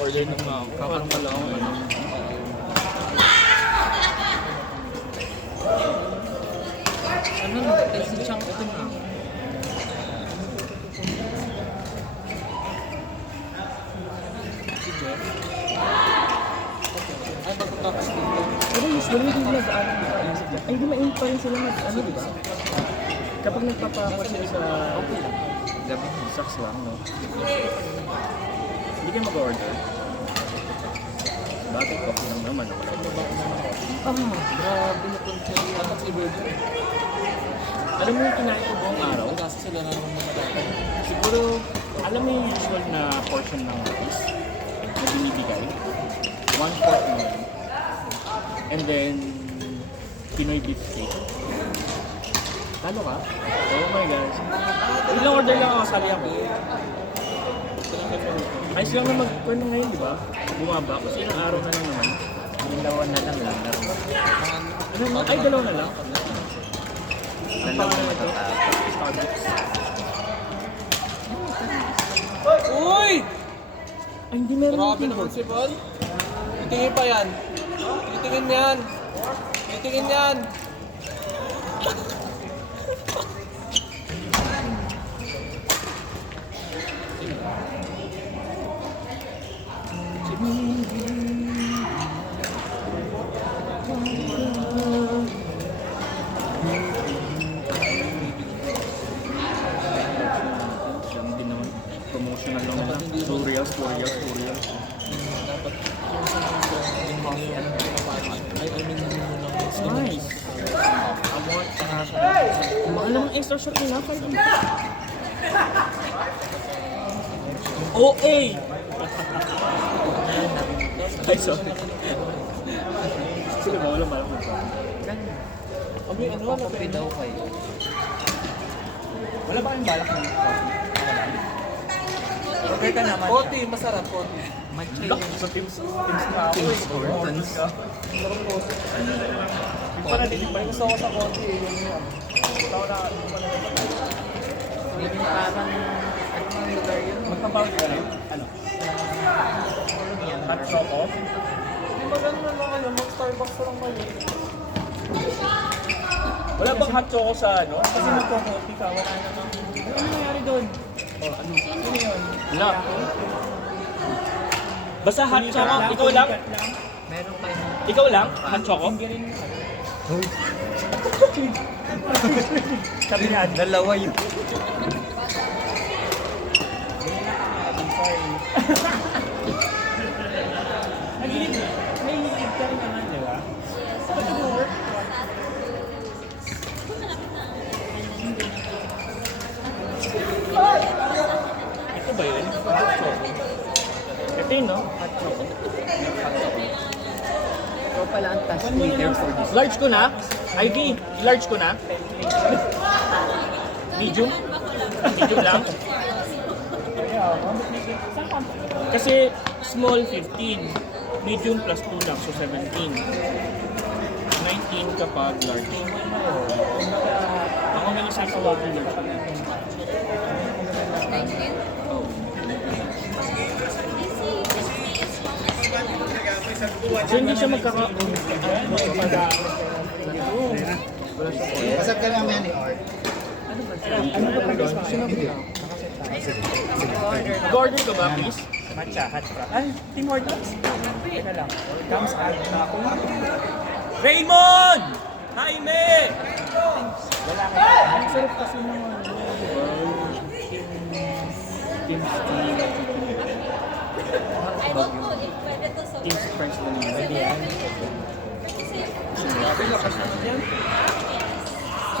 Order ng mga kapag pala ako. Ano na? Si Chang ito na. Ay, pagkatapos dito. Pero usually hindi nag-ano sila. Ay, hindi mainit pa rin sila ano, di ba? Kapag nagpapakot sila sa... Okay lang. Gabi, sucks lang, no? Hindi kayo mag-order. Bakit coffee lang naman? Wala mo ba Grabe na control yung atak si Virgil. Alam mo yung kinain ko buong araw? Kasi sila na naman nakatapos. Siguro, alam mo yung usual na portion ng rice na binibigay? 1/4 mo yun. And then, Pinoy beef steak. Talo ka? Oh my gosh. Ilang order lang ako, sali ako. Ayos lang na mag-corn ngayon, di ba? Bumaba. Kasi ilang araw na lang naman. Dalawa na lang lang. Ay, dalaw na lang. Dalawa matatapos. Starbucks. Uy! Ay, hindi meron ng Grabe naman keyboard. si Paul. Titingin pa yan. Titingin yan. Titingin yan. Yan din naman. Promotional lang nila. 2 reals, 2 reals, 2 reals. Dapat yung sa mga Nice. Mahal naman extra shot nila. OA! Ay, sorry. Sige ba, wala malaki ito. Abi, ano? Kape daw kayo. Wala ba kayong balak ng coffee? Okay ka naman. Koti, masarap koti. Lock sa teams na ako eh. Importance. Masarap koti. Para din pa rin gusto ko sa koti eh. Yung ano. Gusto ko na Yung parang, ano ang lugar yun? Magpapawid ka rin? Ano? Hot choco? Hindi maganda na lang alam. Mag-Starbucks ko lang mali. Wala bang hot choco sa ano? Kasi magpo-coffee ka, wala naman. Ano nangyari doon? Oh, ano? Ano yun? Wala. Basta hot choco, ikaw lang? Meron kayong Ikaw lang? Hot choco? Sabi niya, dalawa yun. I'm sorry. Nagilid, may hilid ka rin naman, di ba? Saan nag-work? Ito ba yun? Hot choco. Ito yun, no? Hot choco. Ikaw pala ang task leader for this. Large ko na? IV, large ko na? Medium? Medium lang? Kasi small 15, medium plus 2 lang, so 17. 19 kapag large. Ako na isa sa water large. Oh. So hindi siya Pasag ka namin ni Art. Ano ba doon? Mag-order ka ba, please? Matcha, hot chocolate. Ay, Tim Hortons? Teka lang. Comes out na ako. Raymond! Jaime! Wala ka. Ang sarap kasi naman. King's French Vanilla.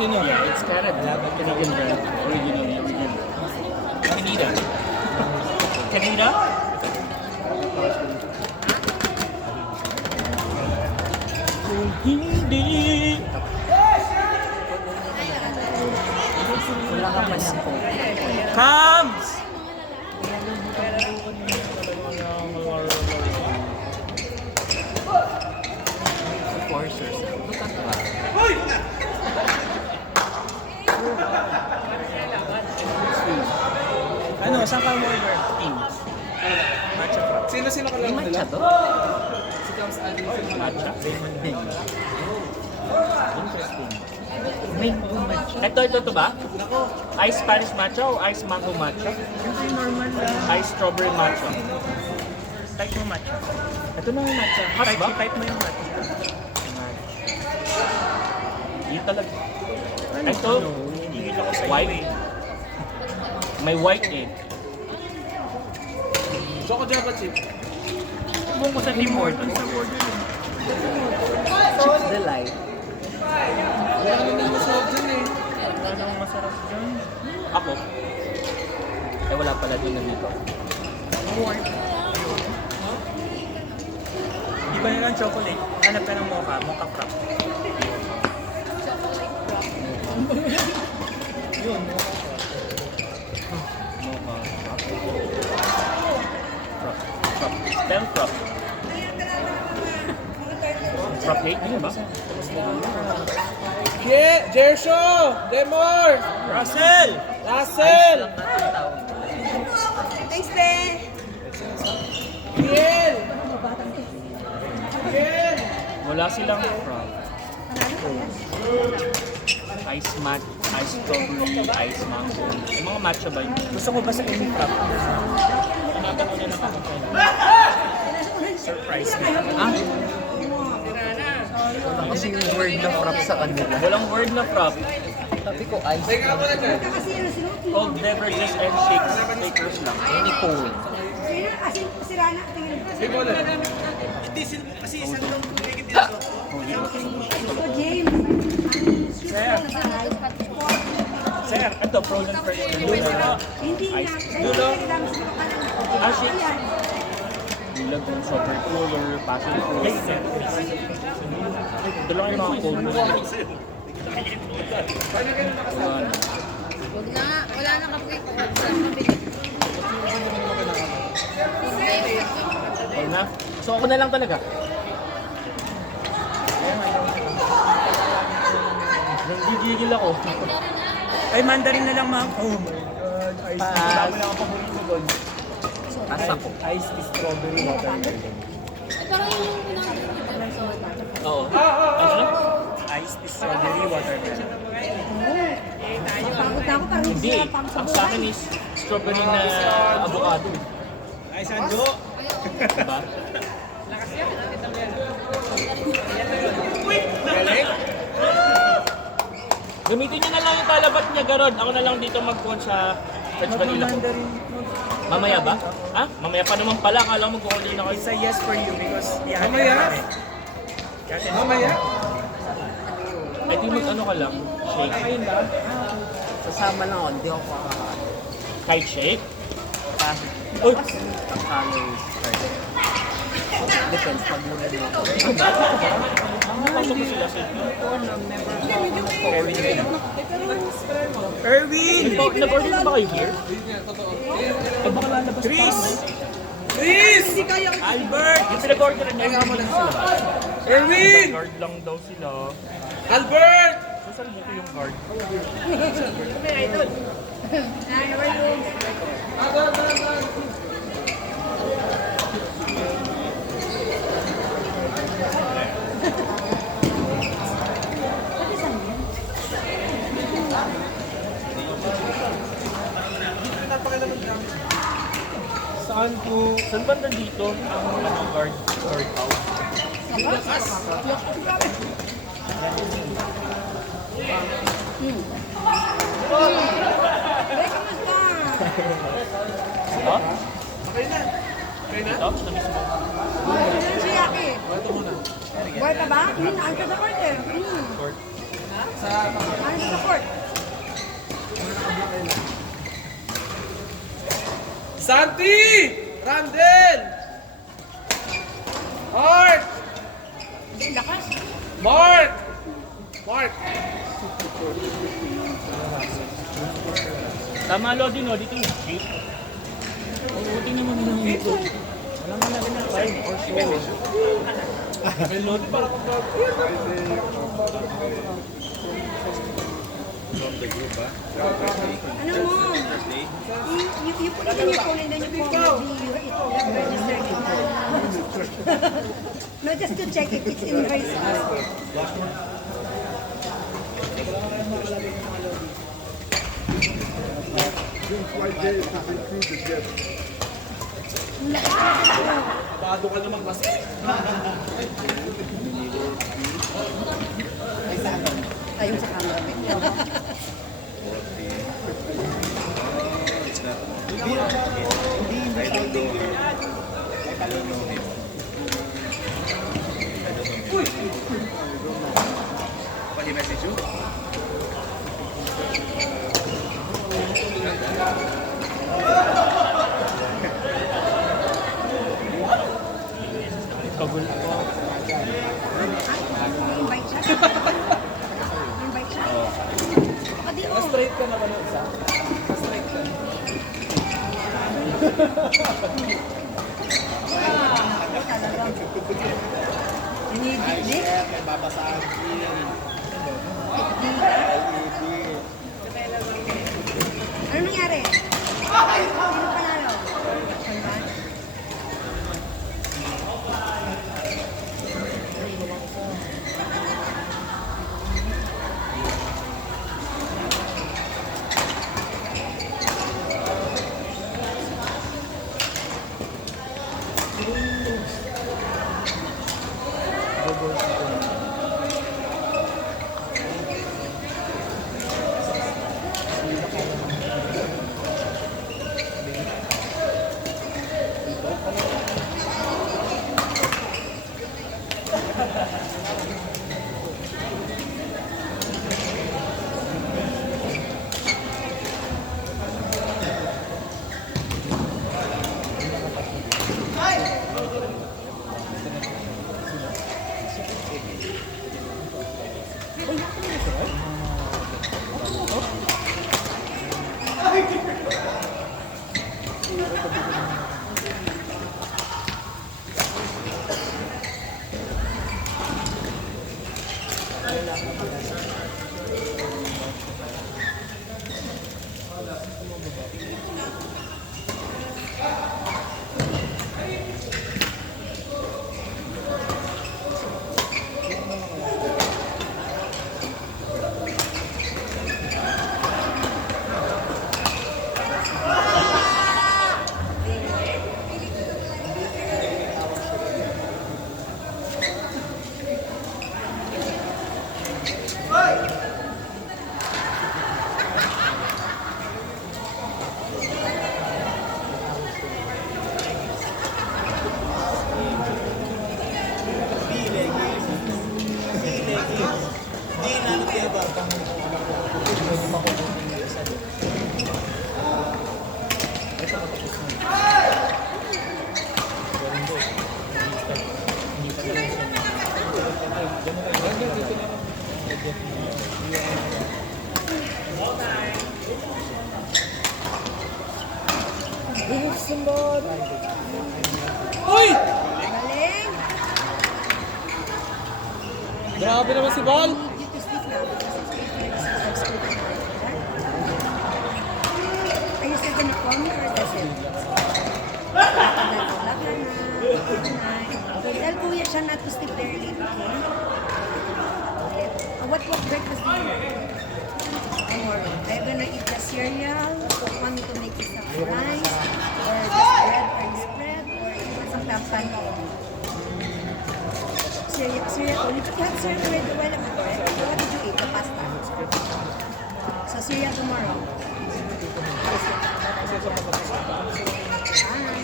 Sino yan? It's Canada. Canadian brand. Original. Canada. Canada? Kung hindi. Wala ka pa niyang po. Comes! Force yourself. Look at that. Ano, pinaka-order? Teams. Matcha frap. Sino May kalaban nila? matcha to? Si Cams Adi. Matcha. Raymond Bing. Interesting. Mango matcha. Ito ba? Ice Spanish matcha o ice mango matcha? Yung normal lang. Ice strawberry matcha. Type mo matcha. Ito na yung matcha. Hot ba? Type mo yung matcha. Yun talaga. Ito, white. May white egg. Choco Java chip. Kung ko sa Tim Hortons. Chips Delight. Wala naman masarap dyan eh. Anong masarap dyan? Ako. Eh wala pala dun nandito. Iba na lang chocolate. Hanap ka ng mocha. Mocha frap. Frap. Spell frap. Frap hate nyo ba? Jersho! Demor! Russell! Russell! Lang natin tawag. Thanks, te. Kiel! Kiel! Wala silang frap. Ice mat, ice strawberry, ice mango. Yung mga matcha ba yun? Gusto ko ba sa Amy Frap? Tinatanong na lang ako kailan. Surprise me. Ah? Wala kasi yung word na frap sa kanila. Walang word na frap. Sabi ko ice. Teka mo na dyan. Kasi ano, sino? Cold beverages and shakes. Shakers lang. Any cold. Sino? Asin, si Rana. Tingnan. Sige mo na. So, James. Sir. Sir. Ito, frozen fresh. Hindi na. Dulo. Ah, Ah, shit. Bulag ng strawberry cooler, passion fruit. Yes, sir. Ito lang yung mga cold na. Ayan. Huwag na, wala na kape. Mabilis. Okay na. So ako na lang talaga. Nanggigigil ako. Ay, mandarin na lang, ma'am. Oh my God. Ice tea. Pass. Wala akong paborito doon. Asa ko. Iced tea strawberry watermelon. Parang yung pinang Oo. Ano na? Iced tea strawberry watermelon. Pagod ako, parang Hindi. sila pang Ang sa akin is strawberry na avocado. Ay, Sando! Diba? Gamitin niyo na lang yung talabat niya, Garod. Ako na lang dito mag-phone sa French vanilla ko. Mandarin. Mamaya ba? Ha? Mamaya pa naman pala. Akala ko mag-order na kayo. It's a yes for you because ihahatid Mamaya? na kami. Ihahatid na Mamaya? Eh di mag-ano ka lang. Shake. Ayun na. Sasama lang ako. Hindi ako kakakain. Kahit shake. Uy! Ang calories. Depends pag muna din ako. Napasok ko sila sa Erwin! Nag-order na ba kayo here? Ay baka lalabas Chris! Chris! Albert! Yung pinag-order niya, hindi mo lang sila. Erwin! Guard lang daw sila. Albert! Saan dito yung guard? Saan po? Saan ba nandito ang guard out? Ito? Okay na. Okay na? Ito? Sa mismo? si Yaki. Ito muna. Buhay pa ba? Ang ka sa court eh. Sa... Ang ka sa court. Santi! Randel! Mark! Lakas. Mark! Mark! Tama Lodi no, dito yung shape. Buti naman yung ito. Wala man natin na 5 or 4. May load pa. Ano mo? You put it in your phone and then you call me. You registered it. No, just to check if it's in race. Pado ka naman kasi. Ayun sa camera. Pag-message you? Kagul ko. Invite siya. Invite siya. Baka di mo. Straight ka naman yung isa. Straight ka. Talaga. Dinidikdik? May babasahan. Ano nangyari? Sino panalo? Salvan? Uy! Galing! Grabe naman si Bal! Due to sleep now because it's 8:36 Are you still gonna call me or that's it? Love you na. Good night. So tell Kuya siya not to sleep very late, okay? What breakfast do you want? Tomorrow. Are you gonna eat the cereal? Want me to make you some rice? Or just bread or spread? Or you want some pancake? Cereal only. But you had cereal already a while ago, right? So what did you eat? The pasta? So cereal tomorrow. Bye.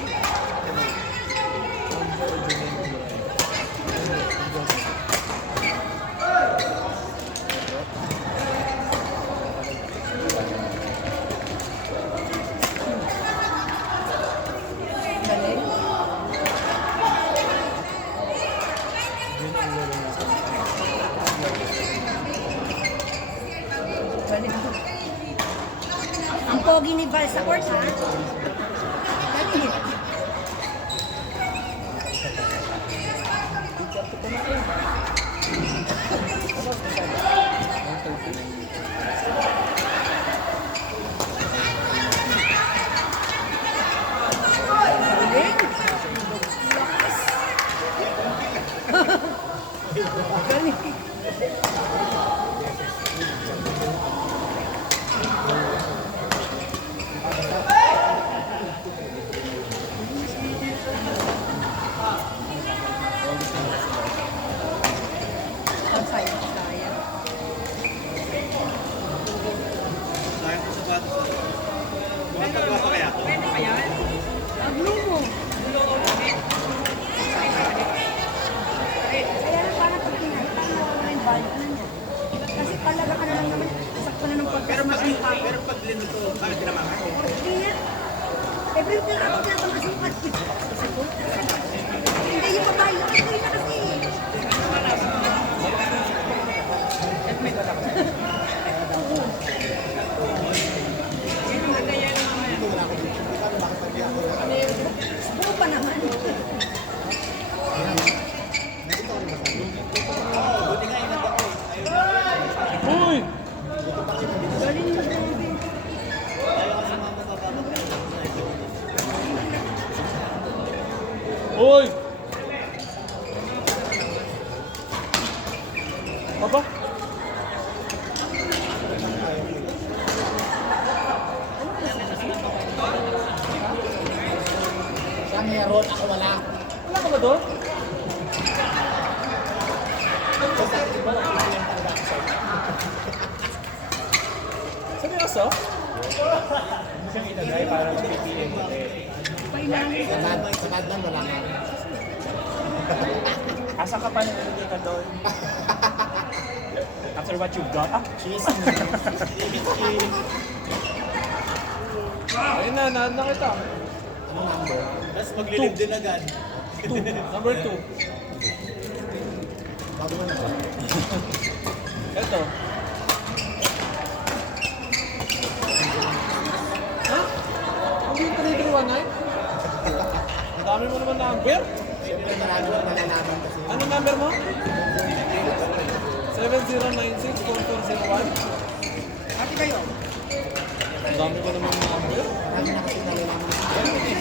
Galing. Galing. Ang pogi ni Val sa court, ha? Galing. Hindi na ako na masukat. Hindi yung babae lang. Hindi na kasi. Buo pa naman. Uy! Galing mo, baby. Uy! Aba? Siya meron, ako wala. Wala ka ba doon? Seryoso? Siyang ilagay para pipiliin mo. Sa Badlan, wala nga. Asa ka pa nilagay ka doon? After what you've got? Ah, Cheese. ayun na kita. Ano number? Tapos maglilib din agad. Number 2. Bago mo na ba? Ito. Ha? Hindi 3319? Ang dami mo naman number. Siyempre marami mo nalalaman kasi. Ano number mo? 7096-4401. Ate kayo? Ang dami mo naman number. Marami na kasi nalalaman.